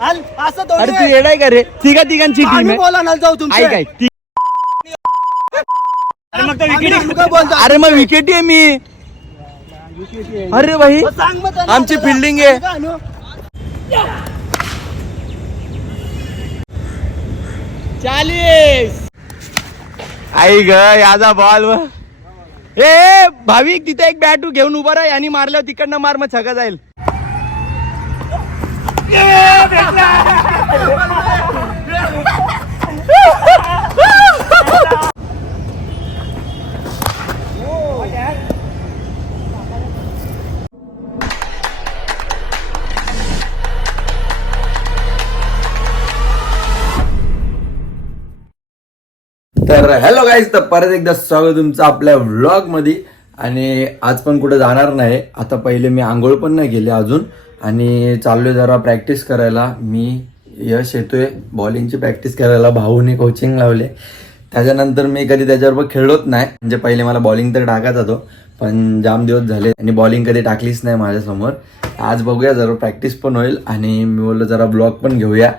असं अरे आहे. का रे? तिघा तिघांची टीम आहे. बोला जाऊ तुमचे. ऐक ती-. अरे मग विकेट आहे मी. अरे भाई मग सांग मग त्यांना आमची fielding आहे. आणू? चालीस आई ग याचा बॉल व ए भाविक तिथे एक बॅट घेऊन उभा राह. आणि मारल्यावर तिकडनं मार मग छका जाईल. तर हॅलो गाईज तर परत एकदा स्वागत तुमचं आपल्या व्लॉगमध्ये आणि आज पण कुठे जाणार नाही. आता पहिले मी आंघोळ पण नाही केली अजून. आणि चाललोय जरा प्रॅक्टिस करायला. मी यश येतोय. बॉलिंगची प्रॅक्टिस करायला भाऊने कोचिंग लावले. त्याच्यानंतर मी कधी त्याच्याबरोबर खेळलोच नाही. म्हणजे पहिले मला बॉलिंग तर टाकत होतो पण जाम दिवस झाले आणि बॉलिंग कधी टाकलीच नाही माझ्यासमोर. आज बघूया जरा प्रॅक्टिस पण होईल आणि मी बोललो जरा ब्लॉग पण घेऊया.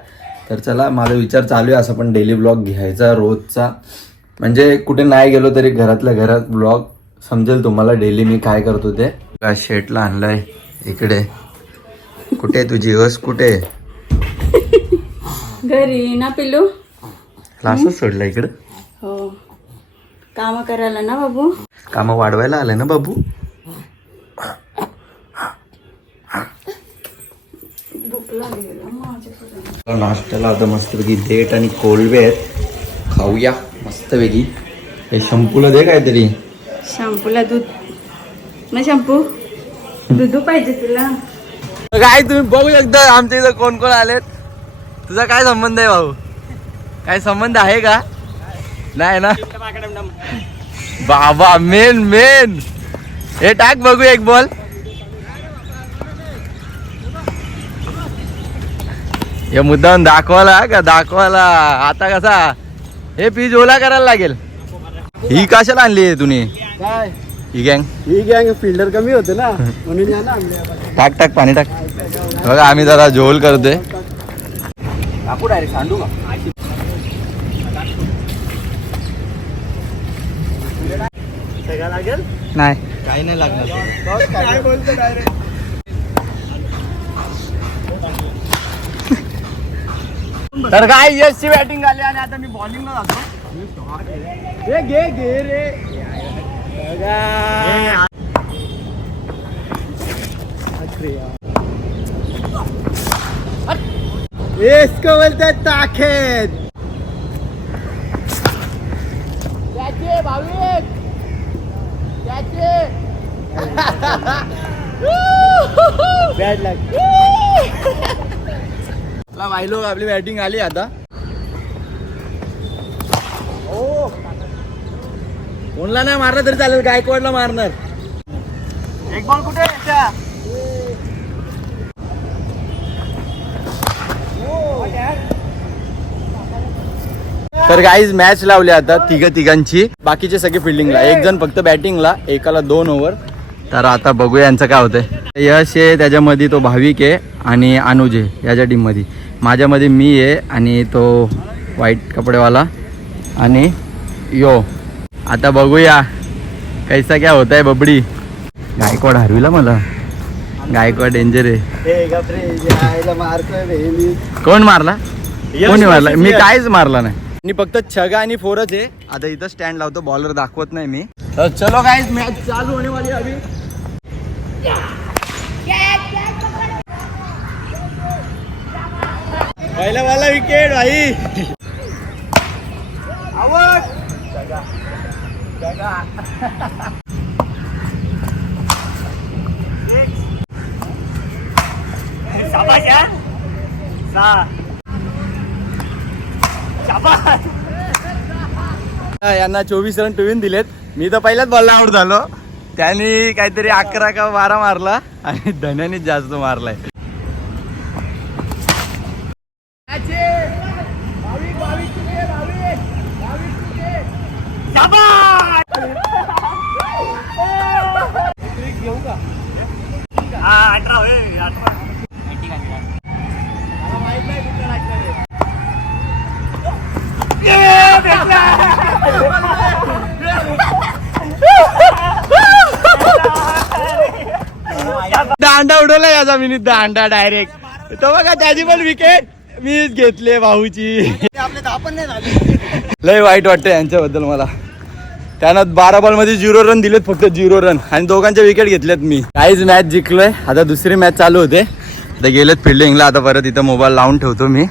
तर चला माझा विचार चालू आहे असं पण डेली ब्लॉग घ्यायचा रोजचा. म्हणजे कुठे नाही गेलो तरी घरातल्या घरात ब्लॉग समजेल तुम्हाला. डेली मी काय करतो ते. शेटला आणलाय इकडे. कुठे तुझी? वस कुठे? घरी ना पिलू क्लासच सोडला इकडे. हो. काम करायला ना बाबू? कामं वाढवायला आलंय ना बाबू? नाश्त्याला आता मस्तपैकी डेट आणि कोल्ड आहेत. खाऊया मस्तपैकी. हे शंपूला दे काहीतरी. शॅम्पूला दूध. ना शॅम्पू दूध पाहिजे तुला? काय तुम्ही बघू शकता आमच्या इथं कोण कोण आलेत. तुझा काय संबंध आहे भाऊ? काय संबंध आहे का? नाही ना? बाबा मेन मेन हे टाक बघू एक बॉल हे मुद्दाम दाखवायला का दाखवायला? आता कसा? हे पीज ओला करायला लागेल. ही कशाला आणली तुम्ही? काय? ही गँग ही गँग फिल्डर कमी होते ना? म्हणून. टाक टाक पाणी टाक. बघा आम्ही जरा झोल करतोय. टाकू डायरेक्ट सांडू का? सगळं लागेल? नाही. काही नाही लागणार. काय बोलतो डायरेक्ट तर काय यशची बॅटिंग आली आणि आता मी बॉलिंगला जातो. हे घे घे रे. इसको बोलतात ताखेद त्याचे भाविक। त्याचे बॅड लाग चला वाहिलो आपली बॅटिंग आली आता. कोणला नाही मारला तरी चालेल गायकवाडला मारणार. एक बॉल कुठे तर गाईज मॅच लावली आता तिघ तिघांची. बाकीचे सगळे फिल्डिंगला एक जण फक्त बॅटिंगला एकाला दोन ओव्हर तर आता बघूया यांचं काय होतंय. यश आहे त्याच्यामध्ये तो भाविक आहे आणि अनुज आहे याच्या टीममध्ये माझ्यामध्ये मी आहे आणि तो व्हाईट कपडेवाला आणि यो. आता बघूया कैसा क्या होत आहे बबडी. गायकवाड हरविला मला. गायकवाड डेंजर आहे. कोण मारला? कोणी मारला? मी. काहीच मारला नाही. आणि फक्त छगा आणि फोरच आहे. आता इथं स्टँड लावतो बॉलर दाखवत नाही मी. तर चलो काय मॅच चालू होणे वाली अभी. पहिला वाला विकेट भाई. आवड. शाबास यार. सहा. शाबास. यांना चोवीस रन टुवीन दिलेत. मी तर पहिल्याच बॉलला आउट झालो. त्यांनी काहीतरी अकरा का बारा मारला आणि धन्यानेच जास्त मारलाय शाबास. हा अठरा होय अठरा अंडा उडवला या दांडा अंडा डायरेक्ट तो बघा त्याची पण विकेट मीच घेतले भाऊची. लय वाईट वाटतं यांच्याबद्दल मला. त्यानं बारा बॉलमध्ये झिरो रन दिलेत फक्त झिरो रन आणि दोघांच्या विकेट घेतल्यात मी. काहीच मॅच जिंकलोय. आता दुसरी मॅच चालू होते. आता गेलेत फिल्डिंगला आता परत इथं मोबाईल लावून ठेवतो मी.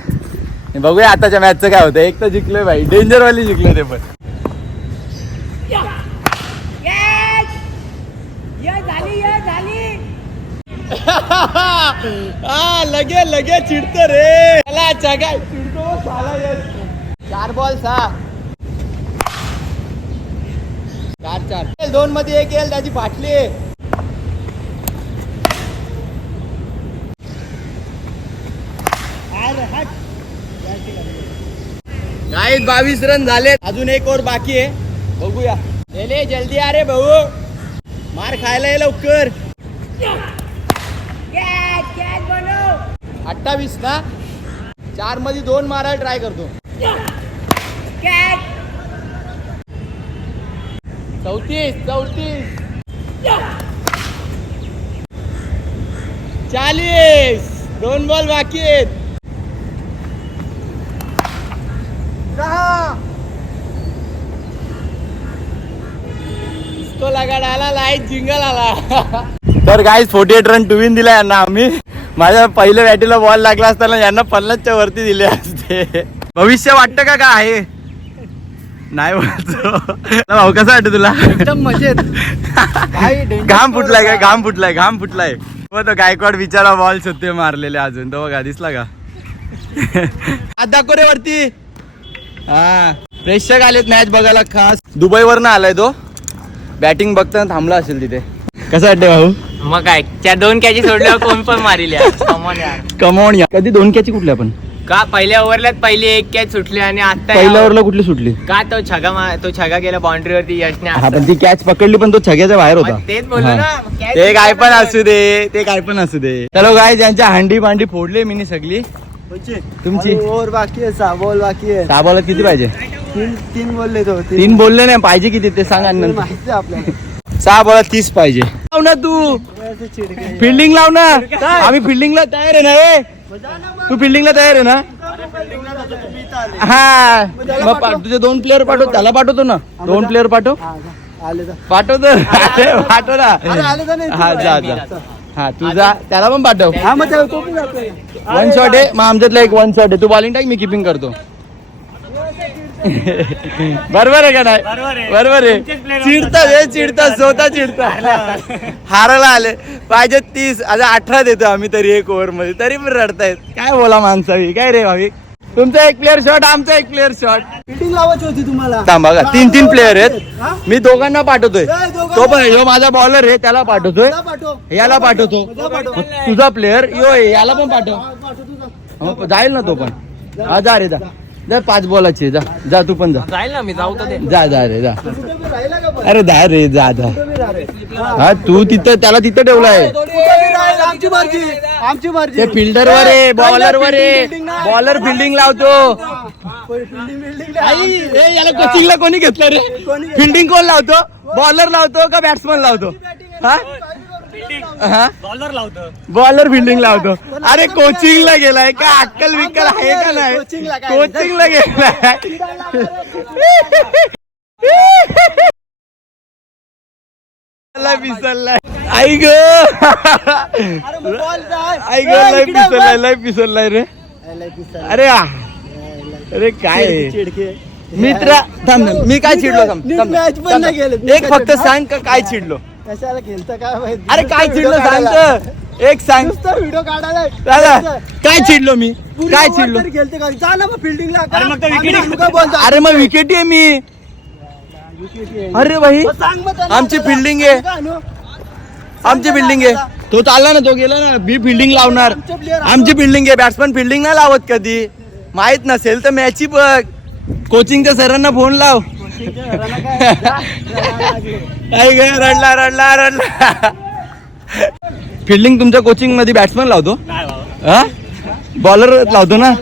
बघूया आताच्या मॅचचं काय होतं एक तर जिंकलोय भाई. डेंजरवाली जिंकलोय ते पण. हा लगे लगे चिडत रे. चला चगा चिडतो साला चार बॉल सहा चार चार. दोन मध्ये एक येईल त्याची फाटली. नाही बावीस रन झाले. अजून एक ओर बाकी आहे. बघूया. ले जल्दी अरे भाऊ. मार खायला लवकर. अठ्ठावीस ना चारमध्ये दोन मारायला ट्राय करतो. चौतीस चौतीस. चाळीस. दोन बॉल बाकी आहेत. सहा इसको लगा डाला लाइट जिंगल आला. तर guys forty eight run to win दिला यांना आम्ही. माझ्या पहिल्या बॅटीला बॉल लागला असताना यांना पन्नासच्या वरती दिले असते. भविष्य वाटतं का काय आहे? नाही भाऊ कसं वाटतं तुला? एकदम मजेत. घाम फुटलाय काय घाम फुटलाय घाम फुटलाय. हो तो गायकवाड बिचारा बॉल सुट्टे मारलेले अजून. तो बघा दिसला का? दाखव रे वरती. हा. प्रेक्षक आलेत मॅच बघायला खास. दुबईवरनं आलाय तो. बॅटिंग बघताना थांबला असेल तिथे. कसं वाटतं भाऊ? मग काय त्या दोन कॅची सोडल्यावर कोण पण मारील यार. Come on यार. कमॉन या कधी दोन कॅची कुठली आपण का पहिल्या ओव्हरलाच पहिली एक कॅच सुटली आणि आता पहिल्या ओव्हरला कुठली सुटली? का तो छगा मा- तो छगा गेला बाउंड्री वरती यशने हा पण ती कॅच पकडली पण तो छग्याच्या बाहेर होता. मग तेच बोललो हा. ना, catch ते काय पण असू दे ते काय पण असू दे. चलो गाय ज्यांच्या हांडी भांडी फोडले मी सगळी. तुमची? ओव्हर बाकी आहे सहा बॉल बाकी आहे. सहा बॉलात किती पाहिजे? तीन तीन बोलले तो तीन. बोलले नाही पाहिजे किती ते सांग आणि नंतर. माहिती आहे आपल्याला. सहा बॉलात तीस पाहिजे. लाव ना तू. फिल्डिंग लाव ना. आम्ही फिल्डिंगला तयार आहे ना रे. तू फिल्डिंगला तयार आहे ना? हा. मग तुझे दोन प्लेअर पाठव. त्याला पाठवतो ना. दोन प्लेअर पाठव. हा. पाठवतो अरे, पाठव ना. तर. हा जा. जा हा तू जा. त्याला पण पाठव. हा मग. वन शॉट आहे. मग आमच्यातला एक वन शॉट आहे. तू बॉलिंग टाक मी किपिंग करतो. बरोबर आहे का नाही? बरोबर आहे. चिडतात हे चिडतात स्वतः चिडतात हारायला आले. पाहिजे तीस आता अठरा देतो आम्ही तरी एक ओव्हरमध्ये तरी पण रडतायत. काय बोला माणसावी काय रे भाविक तुमचा एक प्लेअर शॉट आमचा एक प्लेअर शॉट फिटिंग लावायची होती तुम्हाला. थांबा का तीन तीन प्लेअर हा? आहेत मी दोघांना पाठवतोय? तो पण ह्यो माझा बॉलर आहे त्याला पाठवतोय. याला पाठवतो. तुझा प्लेअर यो आहे, याला पण पाठव. हा, जाईल ना तो पण. हा जा रे जा. जा पाच बॉलाची जा जा तू पण जा जाईल ना मी जाऊ तर जा जा रे जा? अरे जा रे जा जा. हा. तू तिथं त्याला तिथं ठेवलाय आमची मर्जी आमची मर्जी ते फिल्डर वर आहे बॉलर वर आहे. बॉलर फिल्डिंग लावतो आई, ए, याला कोचिंगला कोणी घेतलं रे? फिल्डिंग कोण लावतो बॉलर लावतो का बॅट्समन लावतो हा हा? बॉलर लावतो. बॉलर फिल्डिंग लावतो. अरे कोचिंगला गेलाय का? अक्कल विक्कल आहे का नाही? कोचिंगला काय? कोचिंगला गेलाय. लय पिसललाय आई ग. आई ग लय बघ. लय पिसललाय रे. अरे आ. अरे काय? मित्र थांब मी काय चिडलो? थांब. एक फक्त सांग का काय चिडलो? कशाला खेळतं काय माहिती? अरे काय चिडलो video सांग काढायला. तर. एक सांग. नुसतं व्हिडिओ काढायला. काय चिडलो मी? पुरी काय चिडलो? का? जा ना मग फिल्डिंगला अरे मग तो wicket- अरे मग विकेट आहे मी. अरे भाई आमची fielding आहे. आमची बिल्डिंग आहे. तो चालला ना तो गेला ना. मी फिल्डिंग लावणार. आमचे बिल्डिंग आहे. बॅट्समन फिल्डिंग नाही लावत कधी. माहीत नसेल तर मॅची बघ. कोचिंगच्या सरांना फोन लाव. काय? ग रडला रडला रडला. फिल्डिंग तुमच्या कोचिंगमध्ये बॅट्समन लावतो? हा? बॉलर लावतो ना?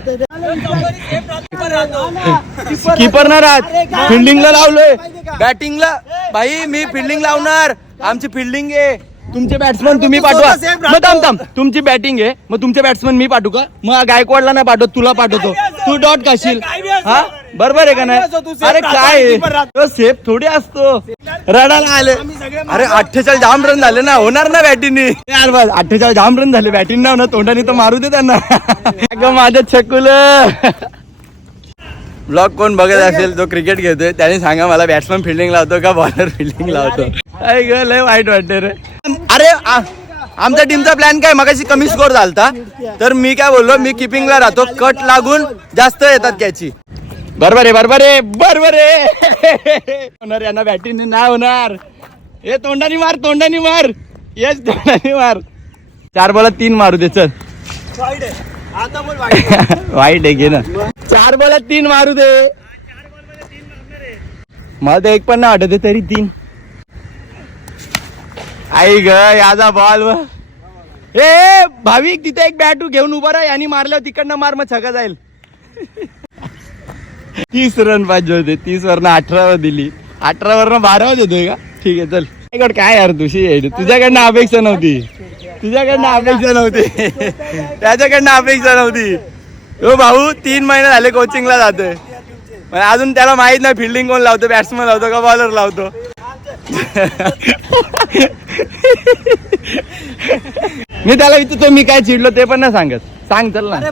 किपर ना राहत फिल्डिंगला लावलोय. बॅटिंगला भाई मी फिल्डिंग लावणार. आमची फिल्डिंग आहे. तुमचे बॅट्समन तुम्ही पाठवा. मग थांब थांब. तुमची बॅटिंग आहे. मग तुमचे बॅट्समन मी पाठवू का? मग गायकवाडला नाही पाठवत तुला पाठवतो. तू डॉट काशील हा? बरोबर आहे का नाही? अरे काय? तो सेफ थोडी असतो. रडायला आले. अरे अठ्ठेचाळीस जाम रन झाले ना होणार ना बस अठ्ठेचाळीस जाम रन झाले बॅटिंग ना तोंडाने तर मारू दे त्यांना. अगं माझं छकुल. ब्लॉग कोण बघत असेल जो क्रिकेट घेतोय त्याने सांगा मला बॅट्समन फिल्डिंग लावतो का बॉलर फिल्डिंग लावतो. काय ग लय वाईट वाटतं रे. अरे आमच्या टीमचा प्लॅन काय? मगाशी कमी स्कोर झालता. तर मी काय बोललो मी किपिंगला राहतो. कट लागून जास्त येतात कॅची बरोबर आहे बरोबर आहे बरोबर आहे. होणार यांना बॅटिंग नाही होणार. हे तोंडानी मार तोंडानी मार. येस तोंडानी मार. चार बॉलात तीन मारू दे चल. आता बोल वाईट. आहे. घे ना? चार बॉलात तीन मारू दे. मला तर एक पण नाही वाटत तरी तीन. आई ग याचा बॉल व ए भाविक तिथे एक बॅट घेऊन उभा राहा. आणि मारल्यावर तिकडनं मार मग छका जाईल. तीस रन पाहिजे होते तीस वरनं अठरावर दिली. अठरा वरनं बारावर देतोय का? ठीक आहे चल. इकड काय यार तुझी तुझ्याकडनं अपेक्षा नव्हती. तुझ्याकडनं अपेक्षा नव्हती. त्याच्याकडनं अपेक्षा नव्हती. हो भाऊ तीन महिने झाले कोचिंगला जातोय. अजून त्याला माहीत नाही फिल्डिंग कोण लावतो बॅट्समन लावतो का बॉलर लावतो. मी त्याला विचारतो मी काय चिडलो ते पण नाही सांगत. सांग चल ना.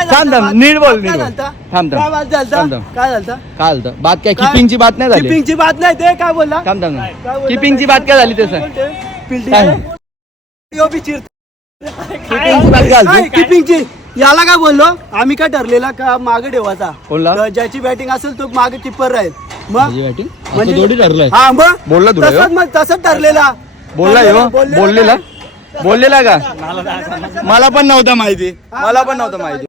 काय थांब? थांब नीट बोल नीट काय बोल. झालतं? थांब काय बात थांब झालतं? थांब थांब. काय झालं? काय झालं? बात काय? किपिंगची बात नाही झाली. किपिंगची बात नाही ते? काय बोलला? थांब थांब काय थांब बोलला? किपिंगची बात काय झाली? यो बी चिर किपिंगची बात काय याला काय बोललो? आम्ही काय ठरलेला? का मागे ठेवायचा? कोणला? तर ज्याची बॅटिंग असेल तो मागे किपर राहील. मग? माझी batting? असं थोडी ठरलंय. हा मग? बोलला तुला तसंच मग तसंच ठरलेला. बोलला ह्यो? बोललेला बोललेला का? मला पण नव्हतं माहिती. मला पण नव्हतं माहिती.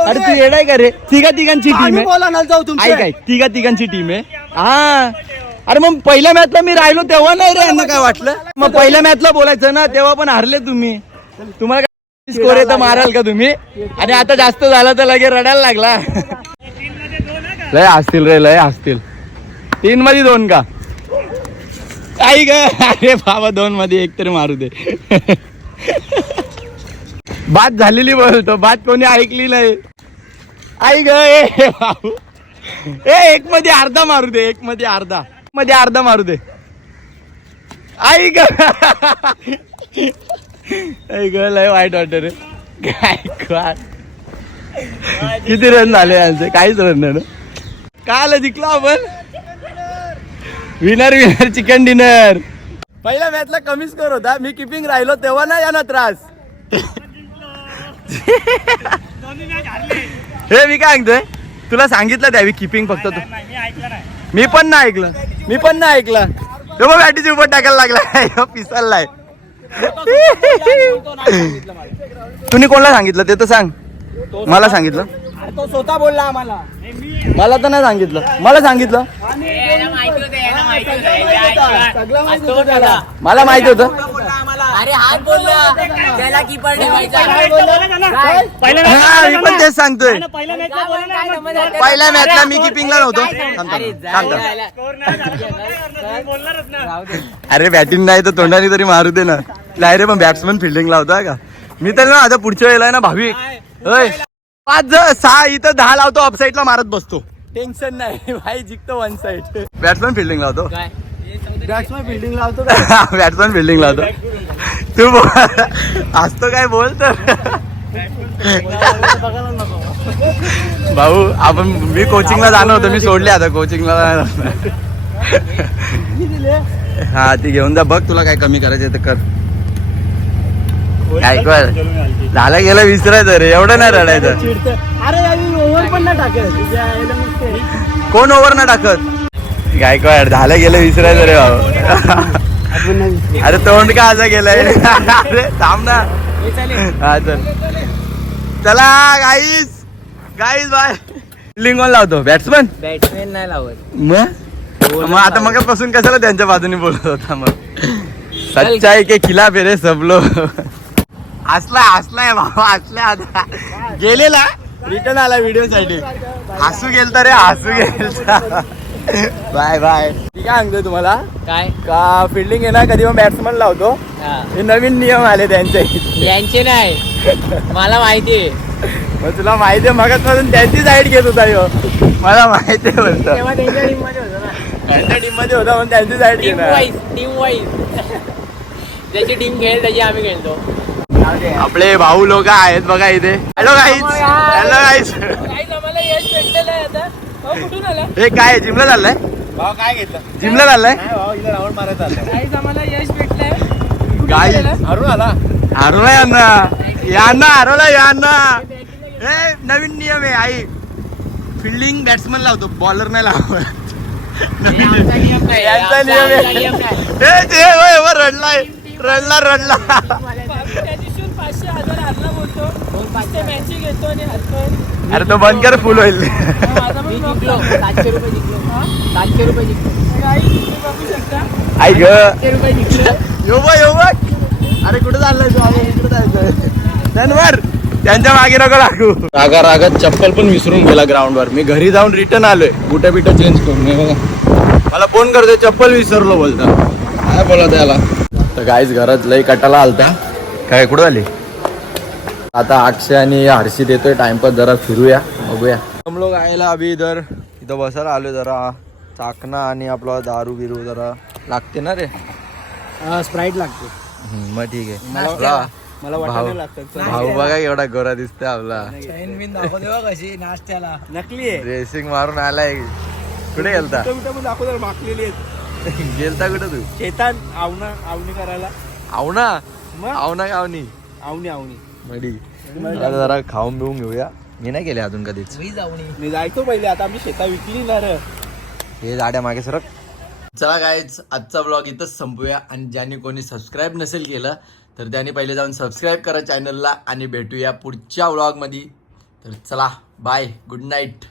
अरे तू. येडाय का रे? तिघा तिघांची टीम आहे. जाऊ ऐक तिघा तिघांची टीम आहे. हा. अरे मग पहिल्या मॅचला मी राहिलो तेव्हा नाही रे. यांना काय वाटलं? मग पहिल्या मॅचला बोलायचं ना तेव्हा पण हारले तुम्ही. तुम्हाला काय स्कोर आहे तर माराल का तुम्ही? आणि आता जास्त झालं तर लगे रडायला लागला. लय असतील रे लय असतील तीन मध्ये दोन का? काही ग. अरे बाबा दोन मध्ये एक तरी मारू दे. बात झालेली बोलतो. बात कोणी ऐकली नाही. आई ग ए बाबू. ए एक मध्ये अर्धा मारू दे एक मध्ये अर्धा. मध्ये अर्धा मारू दे. आई ग. लय वाईट वाटत रे. काय काय किती रन झाले यांचे? काहीच रन नाही ना. काल जिंकलो आपण. विनर विनर चिकन डिनर पहिल्या मॅचला कमी स्कोर होता. मी किपिंग राहिलो तेव्हा ना या ना त्रास. हे मी काय सांगतोय? तुला सांगितलं त्यावी किपिंग फक्त तू. मी पण नाही ऐकलं. मी पण नाही ऐकलं. तो मग बॅटीची उभं टाकायला लागला. ह्यो पिसललाय तुम्ही कोणाला सांगितलं? ते तर सांग. मला सांगितलं. तो स्वतः बोलला आम्हाला. मला तर नाही सांगितलं. मला सांगितलं. सगळं माहिती होतं. त्याला. मला माहिती होतं. अरे हात बोलला. त्याला. कीपर ठेवायचा. हा, मी पण तेच सांगतोय. पहिल्या मॅचला मी किपिंगला नव्हतो. थांब, थांब, थांब, थांब. अरे बॅटिंग नाही तर तोंडाने तरी मारू दे ना. नाही रे पण बॅट्समन फिल्डिंगला होता का? मी तर ना आता पुढच्या वेळेला ना भावी. होय पाच सहा इथं दहा लावतो ऑफ ला मारत बसतो. टेन्शन नाही भाई जिंकतो वन साईड बॅट्समन फिल्डिंग लावतो. बॅट्समन फिल्डिंग लावतो? बॅट्समन फिल्डिंग लावतो. तू बोल. असतो काय बोल तर. भाऊ आपण मी कोचिंगला जाणार होतो मी सोडले आता कोचिंगला हा ती घेऊन जा बघ तुला काय कमी करायचं तर कर. काय कर? झालं गेलं विसरायचं रे एवढं नाही रडायचं. अरे ओव्हर पण नाही टाकत. कोण ओव्हर ना टाकत? गायकवाड झालं गेलं विसरायचं रे भाऊ. विसरत. अरे तोंड का असं गेलंय अरे थांब ना. हा चल. चला गाईस गाईस बाय लिंगॉन लावतो. बॅट्समन बॅट्समॅन नाही लावत. मग? मग आता मग पासून कशाला त्यांच्या बाजूने बोलत होता मग? सच्चाई के खिलाफ रे सब लोग. हसला हसलाय बाबा हसला आता. गेलेला? रिटर्न आला व्हिडिओ साठी हसू गेलता रे हसू गेलता. Bye bye. मी काय सांगतोय तुम्हाला. काय? का फिल्डिंग आहे ना कधी मग बॅट्समन लावतो हे. नवीन नियम आले त्यांचे. यांचे नाही. मला माहिती मग तुला माहिती आहे मगाचपासून त्यांची साईड घेत होता ह्यो मला माहिती आहे बोलतो तेव्हा त्यांच्या टीममध्ये होतो टीम म्हणून त्यांची साईड टीम घेणार. वाईज टीम वाईज ज्याची टीम खेळेल त्याची आम्ही खेळतो. आपले भाऊ लोक आहेत बघा इथे. हॅलो गाईज हॅलो गाईज आम्हाला यश भेटलेलं आहे आता. कुठून आला? हे काय जिमला चाललंय? भाऊ काय घेतलं? जिमला चाललंय? इथे राऊंड मारायचा आम्हाला यश भेटलंय. आला. हरवला यांना. यांना हरवला यांना. हे नवीन नियम आहे आई. फिल्डिंग बॅट्समन लावतो बॉलर नाही लावत. आमचा नियम यांचा आमचा- नियम आमचा हे अरे तो बंद कर फुल होईल. मी जिंकलो. सातशे रुपये जिंकलो. सातशे रुपये जिंकलो. आई ग. सातशे रुपये जिंकलो. यो बा यो बा अरे कुठे चाललाय तू? इकडे धनवर त्यांच्या मागे नको लागू. रागा रागात चप्पल पण विसरून गेला ग्राउंड वर मी घरी जाऊन रिटर्न आलोय. बुटा बिटा चेंज करून. बघा. मला फोन करतोय चप्पल विसरलो बोलता. काय बोला त्याला तर गाईच घरात लय कटाला आलता काय कुठं आली? आता अक्षय आणि हर्षित येतोय टाइमपास जरा फिरूया. बघूया. हम लोग आयला अभि इधर. इथं बसायला आलोय जरा. चाकणा आणि आपला दारू बिरू जरा लागते ना रे? स्प्राईट लागते. हम्म, मग ठीक आहे. मला भाऊ वाटायला लागतं. भाऊ बघा एवढा गोरा दिसतोय आपला. कशी नाश्त्याला. नकली आहे. रेसिंग मारून आलाय. कुठे गेलता? मागलेली आहेत. गेलता कुठे तू? शेतात आवना आवणी करायला. आवना? आवना गावनी? आवणी आवणी मडी. आता जरा खाऊन बिऊन घेऊया. मी नाही केले अजून कधीच. मी जायचो पहिले आता आम्ही शेता विकली ना रे. हे जाड्या मागे सरक. चला गायच आजचा ब्लॉग इथंच संपूया. आणि ज्यांनी कोणी सबस्क्राईब नसेल केलं तर त्यांनी पहिले जाऊन सबस्क्राईब करा चॅनलला आणि भेटूया पुढच्या ब्लॉगमध्ये तर चला बाय गुड नाईट